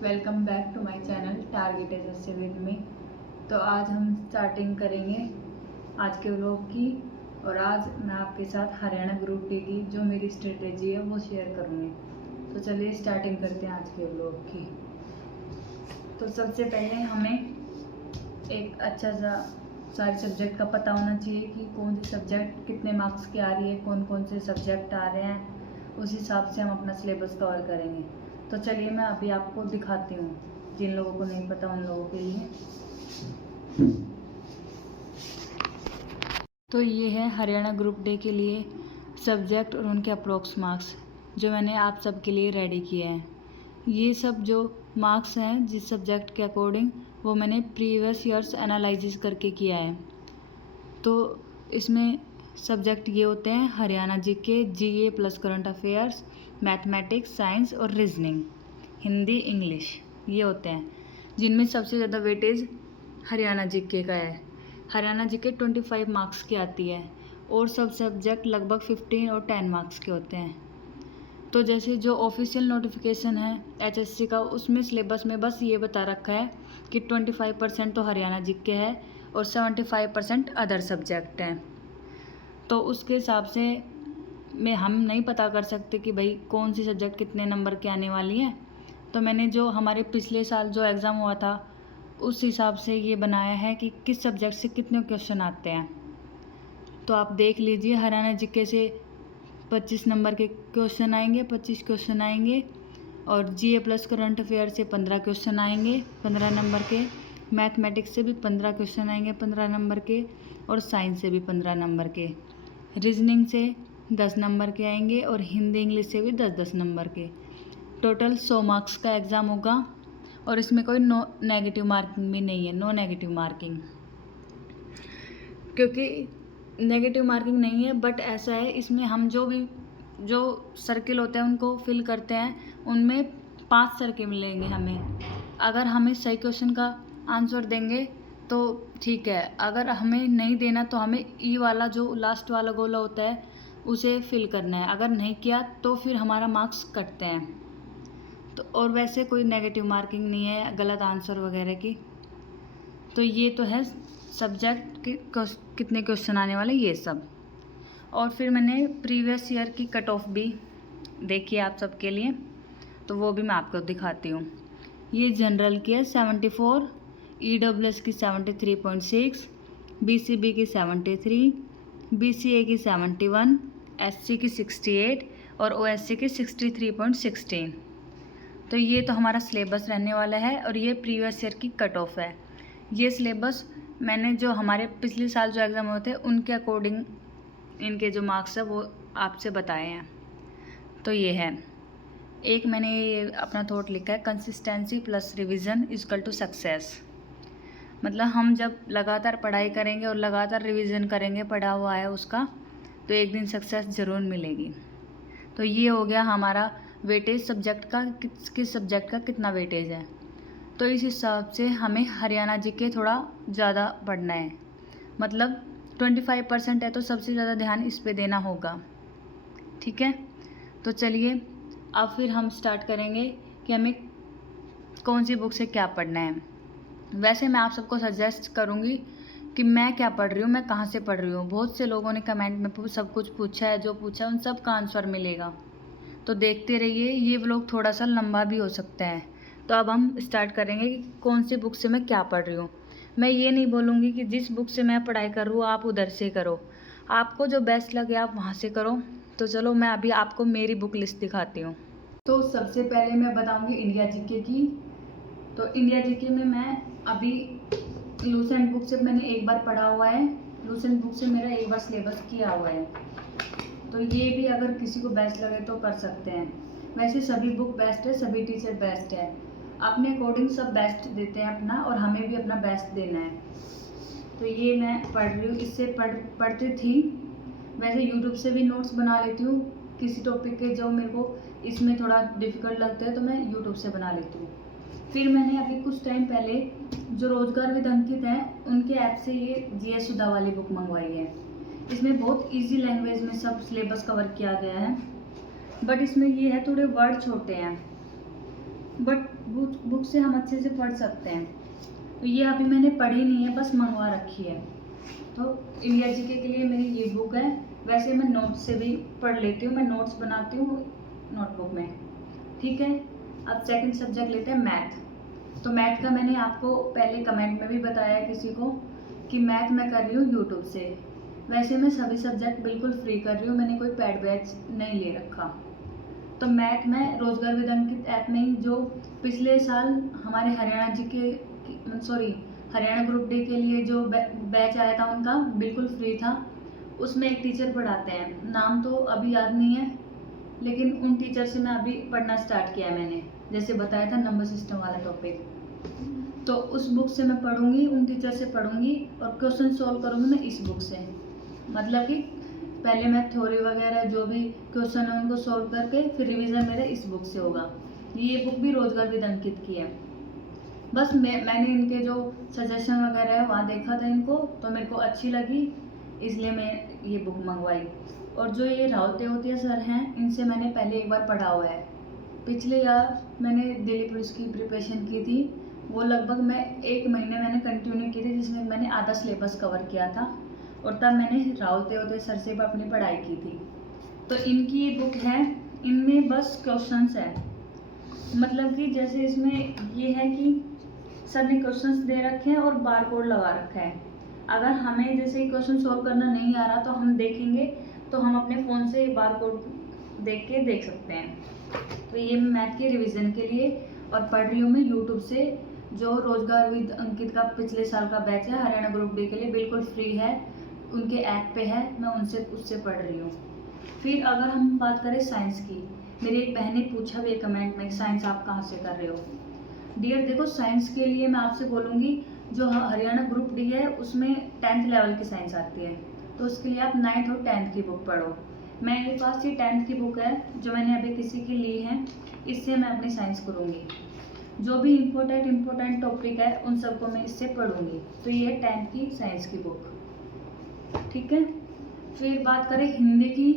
Welcome back to my channel target edge with me. तो आज हम स्टार्टिंग करेंगे आज के व्लॉग की। और आज मैं आपके साथ हरियाणा ग्रुप डी की जो मेरी स्ट्रेटेजी है वो शेयर करूँगी। तो चलिए स्टार्टिंग करते हैं आज के व्लॉग की। तो सबसे पहले हमें एक अच्छा सा सारे सब्जेक्ट का पता होना चाहिए कि कौन सी सब्जेक्ट कितने मार्क्स की आ रही है, कौन कौन से सब्जेक्ट आ रहे हैं। उस हिसाब से हम अपना सिलेबस कवर करेंगे। तो चलिए मैं अभी आपको दिखाती हूँ, जिन लोगों को नहीं पता उन लोगों के लिए। तो ये है हरियाणा ग्रुप डे के लिए सब्जेक्ट और उनके अप्रोक्स मार्क्स जो मैंने आप सब के लिए रेडी किए हैं। ये सब जो मार्क्स हैं जिस सब्जेक्ट के अकॉर्डिंग वो मैंने प्रीवियस ईयर्स एनालिसिस करके किया है। तो इसमें सब्जेक्ट ये होते हैं Haryana GK, GA plus current affairs, mathematics, science और रीजनिंग, हिंदी, इंग्लिश, ये होते हैं जिनमें सबसे ज़्यादा वेटेज हरियाणा जीके का है। हरियाणा जीके 25 मार्क्स की आती है और सब सब्जेक्ट लगभग 15 और 10 मार्क्स के होते हैं। तो जैसे जो ऑफिशियल नोटिफिकेशन है एचएससी का, उसमें सिलेबस में बस ये बता रखा है कि 25% तो हरियाणा जीके है और 75% अदर सब्जेक्ट हैं। तो उसके हिसाब से में हम नहीं पता कर सकते कि भाई कौन सी सब्जेक्ट कितने नंबर की आने वाली है। तो मैंने जो हमारे पिछले साल जो एग्ज़ाम हुआ था उस हिसाब से ये बनाया है कि किस सब्जेक्ट से कितने क्वेश्चन आते हैं। तो आप देख लीजिए, हरियाणा जीके से 25 नंबर के क्वेश्चन आएंगे, 25 क्वेश्चन आएंगे। और जीए प्लस करंट अफेयर से 15 क्वेश्चन आएंगे 15 नंबर के। मैथमेटिक्स से भी 15 क्वेश्चन आएंगे 15 नंबर के। और साइंस से भी 15 नंबर के। रीजनिंग से 10 नंबर के आएंगे और हिंदी इंग्लिश से भी 10-10 नंबर के। टोटल 100 मार्क्स का एग्ज़ाम होगा और इसमें कोई नो नेगेटिव मार्किंग भी नहीं है, नो नेगेटिव मार्किंग। क्योंकि नेगेटिव मार्किंग नहीं है, बट ऐसा है इसमें हम जो सर्किल होते हैं उनको फिल करते हैं, उनमें 5 सर्किल मिलेंगे हमें। अगर हमें सही क्वेश्चन का आंसर देंगे तो ठीक है, अगर हमें नहीं देना तो हमें ई वाला जो लास्ट वाला गोला होता है उसे फिल करना है। अगर नहीं किया तो फिर हमारा मार्क्स कटते हैं। तो और वैसे कोई नेगेटिव मार्किंग नहीं है गलत आंसर वगैरह की। तो ये तो है सब्जेक्ट के कितने क्वेश्चन आने वाले ये सब। और फिर मैंने प्रीवियस ईयर की कट ऑफ भी देखी है आप सबके लिए, तो वो भी मैं आपको दिखाती हूँ। ये जनरल की है 74, EWS की 73.6, BCB की 73, BCA की 71, SC की 68 और OSC की 63.16। तो ये तो हमारा सिलेबस रहने वाला है और ये प्रीवियस ईयर की कट ऑफ है। ये सिलेबस मैंने जो हमारे पिछले साल जो एग्ज़ाम हुए थे उनके अकॉर्डिंग इनके जो मार्क्स है वो आपसे बताए हैं। तो ये है, एक मैंने ये अपना थॉट लिखा है, consistency plus revision equal to success. मतलब हम जब लगातार पढ़ाई करेंगे और लगातार रिवीजन करेंगे पढ़ा हुआ है उसका, तो एक दिन सक्सेस ज़रूर मिलेगी। तो ये हो गया हमारा वेटेज सब्जेक्ट का, किस सब्जेक्ट का कितना वेटेज है। तो इस हिसाब से हमें हरियाणा जीके थोड़ा ज़्यादा पढ़ना है। मतलब 25% है तो सबसे ज़्यादा ध्यान इस पे देना होगा, ठीक है। तो चलिए अब फिर हम स्टार्ट करेंगे कि हमें कौन सी बुक से क्या पढ़ना है। वैसे मैं आप सबको सजेस्ट करूँगी कि मैं क्या पढ़ रही हूँ, मैं कहाँ से पढ़ रही हूँ। बहुत से लोगों ने कमेंट में सब कुछ पूछा है, जो पूछा है उन सब का आंसर मिलेगा। तो देखते रहिए, ये व्लॉग थोड़ा सा लंबा भी हो सकता है। तो अब हम स्टार्ट करेंगे कि कौन सी बुक से मैं क्या पढ़ रही हूँ। मैं ये नहीं बोलूँगी कि जिस बुक से मैं पढ़ाई कर रही हूँ आप उधर से करो, आपको जो बेस्ट लगे आप वहाँ से करो। तो चलो मैं अभी आपको मेरी बुक लिस्ट दिखाती हूँ। तो सबसे पहले मैं बताऊँगी इंडिया जीके की। तो इंडिया जीके में मैं अभी लूसेंट बुक से मैंने एक बार पढ़ा हुआ है, लूसेंट बुक से मेरा एक बार सिलेबस किया हुआ है। तो ये भी अगर किसी को बेस्ट लगे तो कर सकते हैं। वैसे सभी बुक बेस्ट है, सभी टीचर बेस्ट है, अपने अकॉर्डिंग सब बेस्ट देते हैं अपना, और हमें भी अपना बेस्ट देना है। तो ये मैं पढ़ रही हूँ, इससे पढ़ती थी। वैसे यूट्यूब से भी नोट्स बना लेती हूँ किसी टॉपिक के जो मेरे को इसमें थोड़ा डिफ़िकल्ट लगता है तो मैं यूट्यूब से बना लेती हूँ। फिर मैंने अभी कुछ टाइम पहले जो रोजगार विद अंकित हैं उनके ऐप से ये GS सुधा वाली बुक मंगवाई है। इसमें बहुत इजी लैंग्वेज में सब सिलेबस कवर किया गया है, बट इसमें ये है थोड़े वर्ड छोटे हैं। बट बुक से हम अच्छे से पढ़ सकते हैं। तो ये अभी मैंने पढ़ी नहीं है, बस मंगवा रखी है। तो इंडिया जीके के लिए मेरी ये बुक है। वैसे मैं नोट्स से भी पढ़ लेती हूँ, मैं नोट्स बनाती हूँ नोटबुक में। ठीक है, अब सेकंड सब्जेक्ट लेते हैं मैथ। तो मैथ का मैंने आपको पहले कमेंट में भी बताया किसी को कि मैथ मैं कर रही हूँ यूट्यूब से। वैसे मैं सभी सब्जेक्ट बिल्कुल फ्री कर रही हूँ, मैंने कोई पेड बैच नहीं ले रखा। तो मैथ में रोजगार विद अंकित ऐप में ही जो पिछले साल हमारे हरियाणा जी के हरियाणा ग्रुप डी के लिए जो बैच आया था उनका बिल्कुल फ्री था। उसमें एक टीचर पढ़ाते हैं, नाम तो अभी याद नहीं है, लेकिन उन टीचर से मैं अभी पढ़ना स्टार्ट किया है। मैंने जैसे बताया था नंबर सिस्टम वाला टॉपिक, तो उस बुक से मैं पढ़ूंगी, उन टीचर से पढ़ूंगी और क्वेश्चन सॉल्व करूंगी मैं इस बुक से। मतलब कि पहले मैं थ्योरी वगैरह जो भी क्वेश्चन है उनको सॉल्व करके फिर रिवीजन मेरा इस बुक से होगा। ये बुक भी रोजगार विद अंकित की है। बस मैंने इनके जो सजेशन वगैरह है वहाँ देखा था इनको, तो मेरे को अच्छी लगी, इसलिए मैं ये बुक मंगवाई। और जो ये राहुल तेवतिया सर हैं, इनसे मैंने पहले एक बार पढ़ा हुआ है। पिछले यार मैंने दिल्ली पुलिस की प्रिपरेशन की थी, वो लगभग मैं 1 महीने मैंने कंटिन्यू की थी, जिसमें मैंने आधा सिलेबस कवर किया था और तब मैंने राहुल तेवतिया सर से अपनी पढ़ाई की थी। तो इनकी ये बुक है, इनमें बस क्वेश्चंस है। मतलब कि जैसे इसमें ये है कि सर ने क्वेश्चंस दे रखे हैं और बार कोड लगा रखा है। अगर हमें जैसे क्वेश्चन सॉल्व करना नहीं आ रहा तो हम देखेंगे, तो हम अपने फ़ोन से बार कोड देख के देख सकते हैं। तो ये मैथ के रिवीजन के लिए और पढ़ रही हूँ मैं यूट्यूब से, जो रोजगार विद अंकित का पिछले साल का बैच है हरियाणा ग्रुप डी के लिए, बिल्कुल फ्री है, उनके ऐप पे है, मैं उससे पढ़ रही हूँ। फिर अगर हम बात करें साइंस की, मेरी एक बहन ने पूछा भी कमेंट में, साइंस आप कहाँ से कर रहे हो। डियर देखो, साइंस के लिए मैं आपसे बोलूँगी, जो हरियाणा ग्रुप डी है उसमें 10th लेवल की साइंस आती है, तो उसके लिए आप 9th और 10th की बुक पढ़ो। मेरे पास ये 10th की बुक है जो मैंने अभी किसी की ली है, इससे मैं अपनी साइंस करूँगी। जो भी इम्पोर्टेंट टॉपिक है उन सबको मैं इससे पढ़ूँगी। तो ये है 10th की साइंस की बुक। ठीक है, फिर बात करें हिंदी की,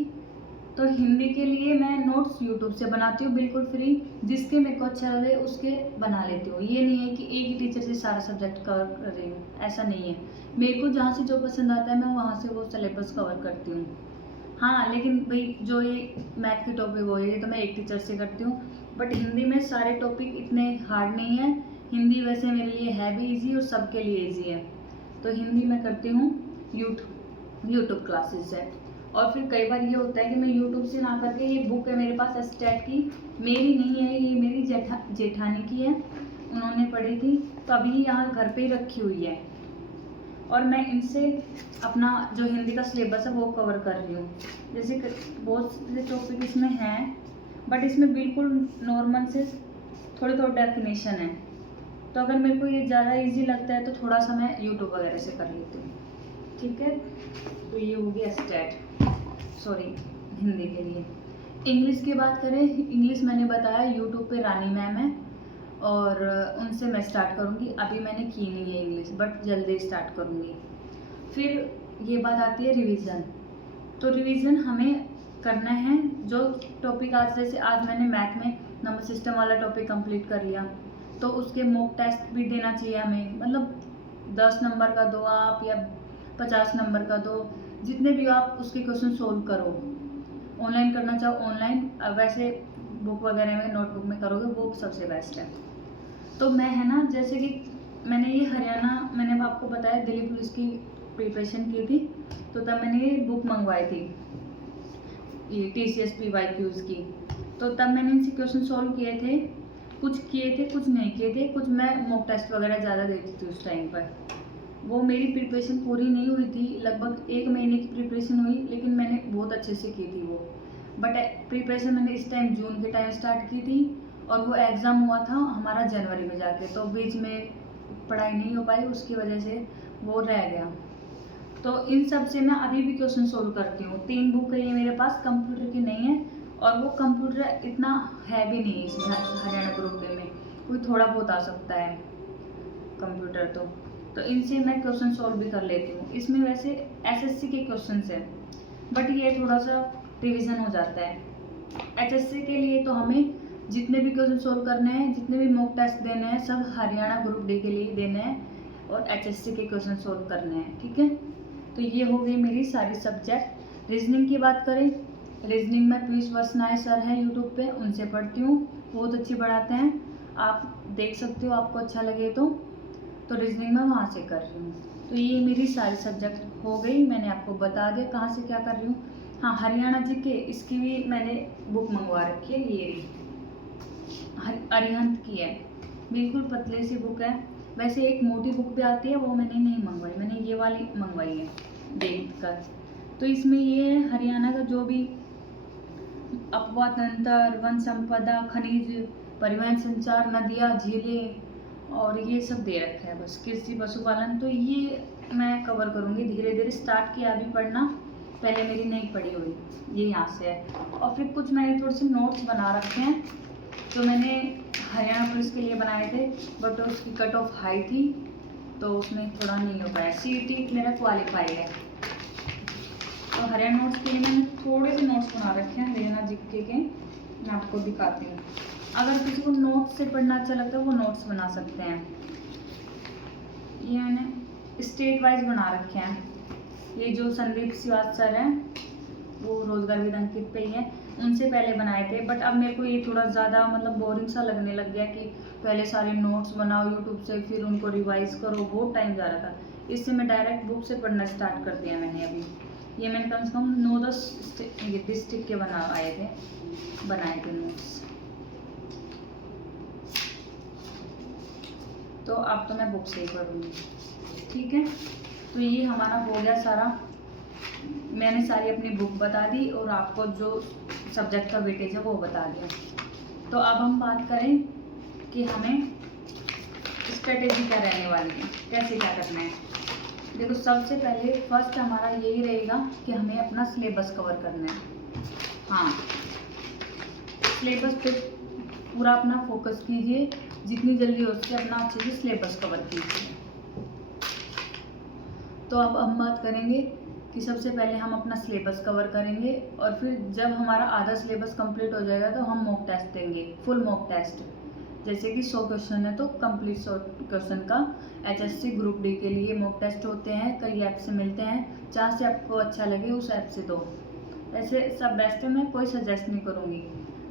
तो हिंदी के लिए मैं नोट्स यूट्यूब से बनाती हूँ बिल्कुल फ्री, जिसके मेरे को अच्छा लगे उसके बना लेती हूँ। ये नहीं है कि एक ही टीचर से सारा सब्जेक्ट कवर कर रही हूँ, ऐसा नहीं है। मेरे को जहाँ से जो पसंद आता है मैं वहाँ से वो सिलेबस कवर करती हूँ। हाँ, लेकिन भाई जो ये मैथ की टॉपिक हो ये तो मैं एक टीचर से करती हूँ, बट हिंदी में सारे टॉपिक इतने हार्ड नहीं है। हिंदी वैसे मेरे लिए है भी ईजी और सबके लिए ईजी है, तो हिंदी मैं करती हूँ यूट्यूब क्लासेस से। और फिर कई बार ये होता है कि मैं यूट्यूब से ना करके, ये बुक है मेरे पास एस्टेट की, मेरी नहीं है, ये मेरी जेठानी की है, उन्होंने पढ़ी थी, तो अभी यहाँ घर पे ही रखी हुई है और मैं इनसे अपना जो हिंदी का सिलेबस है वो कवर कर रही हूँ। जैसे बहुत से टॉपिक इसमें हैं, बट इसमें बिल्कुल नॉर्मल से थोड़ी डेफिनेशन है, तो अगर मेरे को ये ज़्यादा इजी लगता है तो थोड़ा सा मैं यूट्यूब वगैरह से कर लेती हूँ। ठीक है, तो ये हो गया हिंदी के लिए। इंग्लिश की बात करें, इंग्लिश मैंने बताया यूट्यूब पे रानी मैम है और उनसे मैं स्टार्ट करूँगी। अभी मैंने की नहीं है इंग्लिश, बट जल्दी स्टार्ट करूँगी। फिर ये बात आती है रिवीजन। तो रिवीजन हमें करना है जो टॉपिक आज, जैसे आज मैंने मैथ में नंबर सिस्टम वाला टॉपिक कंप्लीट कर लिया, तो उसके मॉक टेस्ट भी देना चाहिए हमें। मतलब 10 नंबर का दो आप या 50 नंबर का दो, जितने भी आप उसके क्वेश्चन सोल्व करो। ऑनलाइन करना चाहो ऑनलाइन, वैसे बुक वगैरह में नोटबुक में करोगे वो सबसे बेस्ट है। तो मैं है ना, जैसे कि मैंने ये हरियाणा, मैंने आपको बताया दिल्ली पुलिस की प्रिपरेशन की थी, तो तब मैंने ये बुक मंगवाई थी, ये TCS PYQs की। तो तब मैंने इनसे क्वेश्चन सॉल्व किए थे, कुछ किए थे कुछ नहीं किए थे, कुछ मैं मॉक टेस्ट वगैरह ज़्यादा देती थी उस टाइम पर। वो मेरी प्रिपरेशन पूरी नहीं हुई थी, लगभग 1 महीने की प्रिपरेशन हुई, लेकिन मैंने बहुत अच्छे से की थी वो। बट प्रिपरेशन मैंने इस टाइम जून के टाइम स्टार्ट की थी और वो एग्ज़ाम हुआ था हमारा जनवरी में जाके, तो बीच में पढ़ाई नहीं हो पाई, उसकी वजह से वो रह गया। तो इन सब से मैं अभी भी क्वेश्चन सोल्व करती हूँ। 3 बुक है ये मेरे पास, कंप्यूटर की नहीं है, और वो कंप्यूटर इतना है भी नहीं इसमें हरियाणा ग्रुप में, कोई थोड़ा बहुत आ सकता है कंप्यूटर। तो इनसे मैं क्वेश्चन सॉल्व भी कर लेती हूँ। इसमें वैसे SSC के क्वेश्चन है, बट ये थोड़ा सा रिवीजन हो जाता है। HSC के लिए तो हमें जितने भी क्वेश्चन सोल्व करने हैं, जितने भी मॉक टेस्ट देने हैं, सब हरियाणा ग्रुप डी के लिए देने हैं और HSC के क्वेश्चन सोल्व करने हैं। ठीक है, तो ये हो गई मेरी सारी सब्जेक्ट। रीजनिंग की बात करें, रीजनिंग में पीयूष वसनाय सर हैं यूट्यूब पे, उनसे पढ़ती हूँ, बहुत अच्छी पढ़ाते हैं, आप देख सकते हो आपको अच्छा लगे तो रीजनिंग में वहाँ से कर रही हूँ। तो ये मेरी सारी सब्जेक्ट हो गई, मैंने आपको बता दिया कहाँ से क्या कर रही हूँ। हाँ, हरियाणा जी के इसकी भी मैंने बुक मंगवा रखी है, ये अरिहंत की है, बिल्कुल पतले सी बुक है। वैसे एक मोटी बुक भी आती है, वो मैंने नहीं मंगवाई, मैंने ये वाली मंगवाई है देख कर। तो इसमें ये हरियाणा का जो भी अपवाद तंत्र, वन संपदा, खनिज, परिवहन, संचार, नदियाँ, झीलें और ये सब दे रखा है, बस कृषि पशुपालन। तो ये मैं कवर करूँगी धीरे धीरे, स्टार्ट किया अभी पढ़ना, पहले मेरी नहीं पढ़ी हुई, ये यहाँ से है। और फिर कुछ मैंने थोड़े से नोट्स बना रखे हैं, जो मैंने हरियाणा पुलिस के लिए बनाए थे, बट उसकी कट ऑफ हाई थी तो उसमें थोड़ा नहीं हो पाया। CET मेरा क्वालिफाई है, तो हरियाणा नोट्स के लिए मैंने थोड़े से नोट्स बना रखे हैं हरियाणा जीके के, मैं आपको दिखाती हूँ। अगर किसी को नोट्स से पढ़ना अच्छा लगता है वो नोट्स बना सकते हैं। ये मैंने स्टेट वाइज बना रखे हैं, ये जो संदीप श्रीवास्तव सर हैं वो रोजगार विधानकित पे ही है, उनसे पहले बनाए थे, बट अब मेरे को ये थोड़ा ज़्यादा मतलब बोरिंग सा लगने लग गया कि पहले सारे नोट्स बनाओ यूट्यूब से, फिर उनको रिवाइज करो, बहुत टाइम जा रहा था। इससे मैं डायरेक्ट बुक से पढ़ना स्टार्ट कर दिया मैंने अभी। ये मैंने कम से कम 9-10 डिस्ट्रिक्ट के बनाए थे नोट्स। तो अब तो मैं बुक से ही पढ़ूँगी। ठीक है, तो ये हमारा हो गया सारा, मैंने सारी अपनी बुक बता दी और आपको जो सब्जेक्ट का वेटेज है वो बता दिया। तो अब हम बात करें कि हमें स्ट्रेटेजी क्या रहने वाली है, कैसे क्या करना है। देखो, सबसे पहले फर्स्ट हमारा यही रहेगा कि हमें अपना सिलेबस कवर करना है। हाँ, सिलेबस पे पूरा अपना फोकस कीजिए, जितनी जल्दी हो सके अपना अच्छे से सिलेबस कवर कीजिए। तो अब हम बात करेंगे कि सबसे पहले हम अपना सिलेबस कवर करेंगे और फिर जब हमारा आधा सिलेबस कंप्लीट हो जाएगा तो हम मॉक टेस्ट देंगे, फुल मॉक टेस्ट। जैसे कि 100 क्वेश्चन है तो कंप्लीट 100 क्वेश्चन का HSC ग्रुप डी के लिए मॉक टेस्ट होते हैं, कई ऐप से मिलते हैं, जहाँ से आपको अच्छा लगे उस ऐप से दो। ऐसे सब बेस्ट है, मैं कोई सजेस्ट नहीं करूँगी।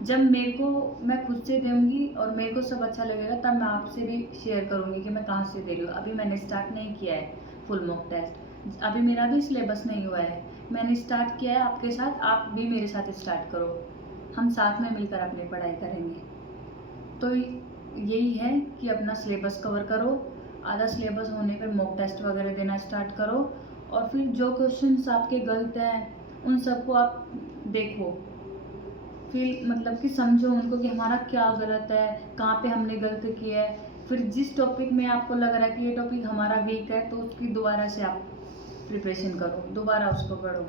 जब मैं खुद से दूँगी और मेरे को सब अच्छा लगेगा तब मैं आपसे भी शेयर करूँगी कि मैं कहाँ से दे रही हूँ। अभी मैंने स्टार्ट नहीं किया है फुल मॉक टेस्ट, अभी मेरा भी सिलेबस नहीं हुआ है, मैंने स्टार्ट किया है आपके साथ, आप भी मेरे साथ स्टार्ट करो, हम साथ में मिलकर अपनी पढ़ाई करेंगे। तो यही है कि अपना सिलेबस कवर करो, आधा सिलेबस होने पर मॉक टेस्ट वगैरह देना स्टार्ट करो और फिर जो क्वेश्चंस आपके गलत हैं उन सबको आप देखो, फिर मतलब कि समझो उनको कि हमारा क्या गलत है, कहाँ पे हमने गलती की है। फिर जिस टॉपिक में आपको लग रहा है कि ये टॉपिक हमारा वीक है तो उसकी दोबारा से आप प्रिपरेशन करो, दोबारा उसको पढ़ो,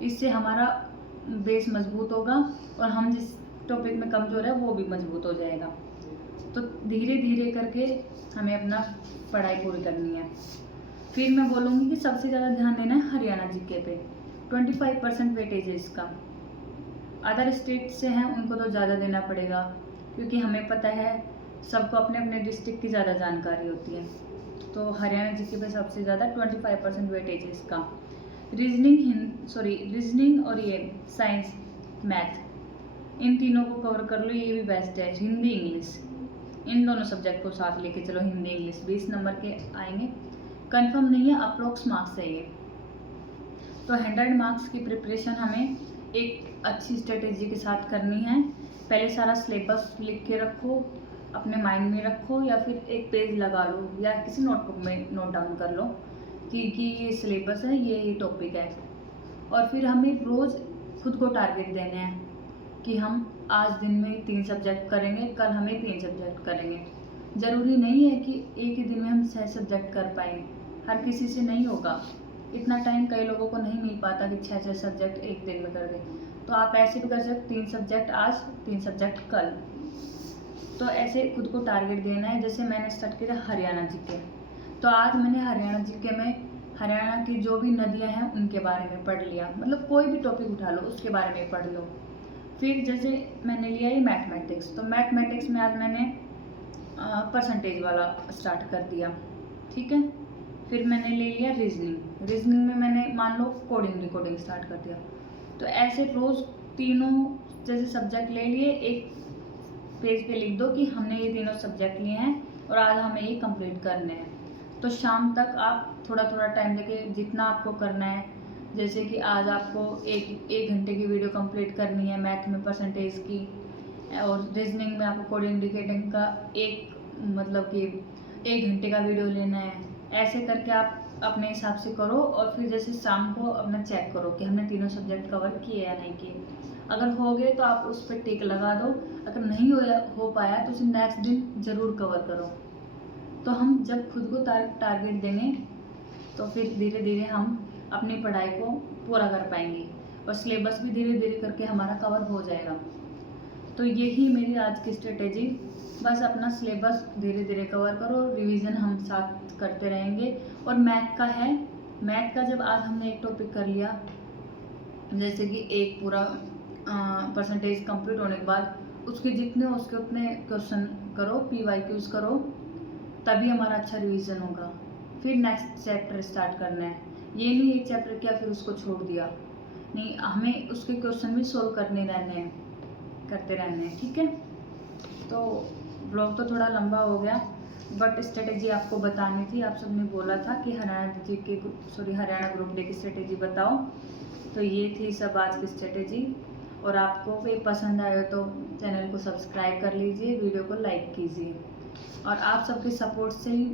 इससे हमारा बेस मजबूत होगा और हम जिस टॉपिक में कमज़ोर है वो भी मजबूत हो जाएगा। तो धीरे धीरे करके हमें अपना पढ़ाई पूरी करनी है। फिर मैं बोलूँगी कि सबसे ज़्यादा ध्यान देना है हरियाणा जीके पे, 25% वेटेज है इसका। अदर स्टेट से हैं उनको तो ज़्यादा देना पड़ेगा, क्योंकि हमें पता है सबको अपने अपने डिस्ट्रिक्ट की ज़्यादा जानकारी होती है। तो हरियाणा जीके पे सबसे ज़्यादा 25% वेटेज है इसका। रीजनिंग और ये साइंस, मैथ, इन तीनों को कवर कर लो, ये भी बेस्ट है। हिंदी इंग्लिश, इन दोनों सब्जेक्ट को साथ लेके चलो, हिंदी इंग्लिश 20 नंबर के आएंगे, कंफर्म नहीं है, अप्रोक्स मार्क्स है ये। तो 100 मार्क्स की प्रिपरेशन हमें एक अच्छी स्ट्रेटेजी के साथ करनी है। पहले सारा सिलेबस लिख के रखो, अपने माइंड में रखो, या फिर एक पेज लगा लो या किसी नोटबुक में नोट डाउन कर लो कि ये सिलेबस है, ये टॉपिक है। और फिर हमें रोज़ खुद को टारगेट देने हैं कि हम आज दिन में 3 सब्जेक्ट करेंगे, कल हमें 3 सब्जेक्ट करेंगे। ज़रूरी नहीं है कि एक ही दिन में हम 6 सब्जेक्ट कर पाएँ, हर किसी से नहीं होगा इतना टाइम, कई लोगों को नहीं मिल पाता कि 6 सब्जेक्ट एक दिन में कर दें। तो आप ऐसे भी कर सकते, 3 सब्जेक्ट आज, 3 सब्जेक्ट कल। तो ऐसे खुद को टारगेट देना है। जैसे मैंने स्टार्ट किया हरियाणा जीके, तो आज मैंने हरियाणा जीके में हरियाणा की जो भी नदियां हैं उनके बारे में पढ़ लिया, मतलब कोई भी टॉपिक उठा लो उसके बारे में पढ़ लो। फिर जैसे मैंने लिया ये मैथमेटिक्स, तो मैथमेटिक्स में आज मैंने परसेंटेज वाला स्टार्ट कर दिया, ठीक है। फिर मैंने ले लिया रीजनिंग में मैंने मान लो कोडिंग रिकॉर्डिंग स्टार्ट कर दिया। तो ऐसे रोज़ तीनों जैसे सब्जेक्ट ले लिए, एक पेज पे लिख दो कि हमने ये तीनों सब्जेक्ट लिए हैं और आज हमें ये कंप्लीट करने हैं। तो शाम तक आप थोड़ा थोड़ा टाइम देके जितना आपको करना है, जैसे कि आज आपको एक घंटे की वीडियो कंप्लीट करनी है मैथ में परसेंटेज की, और रीजनिंग में आपको कोडिंग डिकेटिंग का मतलब कि 1 घंटे का वीडियो लेना है। ऐसे करके आप अपने हिसाब से करो और फिर जैसे शाम को अपना चेक करो कि हमने तीनों सब्जेक्ट कवर किए या नहीं किए। अगर हो गए तो आप उस पर टिक लगा दो, अगर नहीं हो पाया तो उसे नेक्स्ट दिन ज़रूर कवर करो। तो हम जब खुद को टारगेट देंगे तो फिर धीरे धीरे हम अपनी पढ़ाई को पूरा कर पाएंगे और सिलेबस भी धीरे धीरे करके हमारा कवर हो जाएगा। तो यही मेरी आज की स्ट्रेटेजी, बस अपना सिलेबस धीरे धीरे कवर करो, रिवीजन हम साथ करते रहेंगे। और मैथ का जब आज हमने एक टॉपिक कर लिया, जैसे कि एक पूरा परसेंटेज कंप्लीट होने के बाद उसके जितने उसके उतने क्वेश्चन करो, PYQs करो, तभी हमारा अच्छा रिवीजन होगा। फिर नेक्स्ट चैप्टर स्टार्ट करना है, ये नहीं एक चैप्टर किया फिर उसको छोड़ दिया, नहीं, हमें उसके क्वेश्चन भी सोल्व करते रहने हैं, ठीक है। तो ब्लॉग तो थोड़ा लंबा हो गया, बट स्ट्रेटेजी आपको बतानी थी। आप सबने बोला था कि हरियाणा ग्रुप डे की स्ट्रेटेजी बताओ, तो ये थी सब आज की स्ट्रेटेजी। और आपको भी पसंद आए तो चैनल को सब्सक्राइब कर लीजिए, वीडियो को लाइक कीजिए, और आप सबके सपोर्ट से ही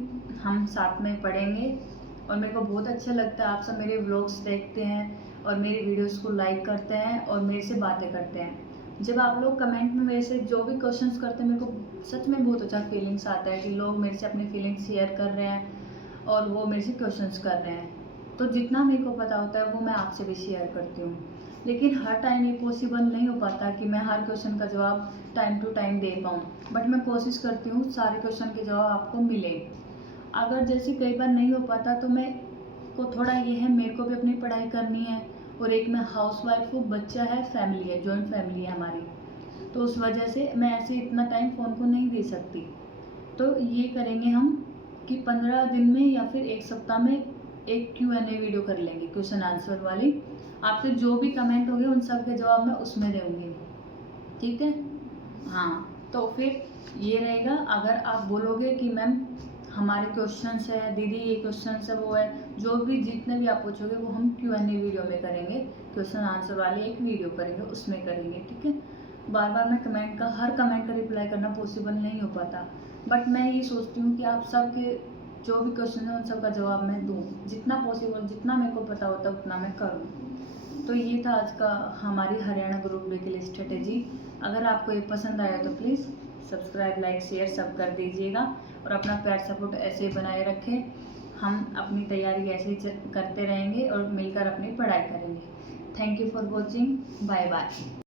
हम साथ में पढ़ेंगे। और मेरे को बहुत अच्छा लगता है आप सब मेरे व्लॉग्स देखते हैं और मेरी वीडियोस को लाइक करते हैं और मेरे से बातें करते हैं। जब आप लोग कमेंट में मेरे से जो भी क्वेश्चंस करते हैं, मेरे को सच में बहुत अच्छा फीलिंग्स आता है कि लोग मेरे से अपनी फीलिंग्स शेयर कर रहे हैं और वो मेरे से क्वेश्चंस कर रहे हैं। तो जितना मेरे को पता होता है वो मैं आपसे भी शेयर करती हूँ, लेकिन हर टाइम ये पॉसिबल नहीं हो पाता कि मैं हर क्वेश्चन का जवाब टाइम टू टाइम दे पाऊँ, बट मैं कोशिश करती हूँ सारे क्वेश्चन के जवाब आपको मिले। अगर जैसे कई बार नहीं हो पाता तो मैं को थोड़ा ये है, मेरे को भी अपनी पढ़ाई करनी है, और एक मैं हाउसवाइफ हूँ, बच्चा है, फैमिली है, जॉइंट फैमिली है हमारी, तो उस वजह से मैं ऐसे इतना टाइम फ़ोन को नहीं दे सकती। तो ये करेंगे हम कि 15 दिन में या फिर 1 सप्ताह में एक Q&A वीडियो कर लेंगे, क्वेश्चन आंसर वाली। आपके जो भी कमेंट होंगे उन सब के जवाब मैं उसमें दूँगी, ठीक है। हाँ, तो फिर ये रहेगा, अगर आप बोलोगे कि मैम हमारे क्वेश्चंस है, दीदी ये क्वेश्चंस है, वो है, जो भी जितने भी आप पूछोगे वो हम Q&A वीडियो में करेंगे, क्वेश्चन आंसर वाली एक वीडियो करेंगे, उसमें करेंगे, ठीक है। बार बार मैं हर कमेंट का रिप्लाई करना पॉसिबल नहीं हो पाता, बट मैं ये सोचती हूँ कि आप सबके जो भी क्वेश्चन है उन सब का जवाब मैं दूँ, जितना पॉसिबल, जितना मेरे को पता होता है उतना मैं करूँ। तो ये था आज का हमारी हरियाणा ग्रुप डे के लिए स्ट्रेटेजी। अगर आपको ये पसंद आया तो प्लीज़ सब्सक्राइब, लाइक, शेयर सब कर दीजिएगा, और अपना प्यार सपोर्ट ऐसे ही बनाए रखें। हम अपनी तैयारी ऐसे ही करते रहेंगे और मिलकर अपनी पढ़ाई करेंगे। Thank you for watching, bye bye.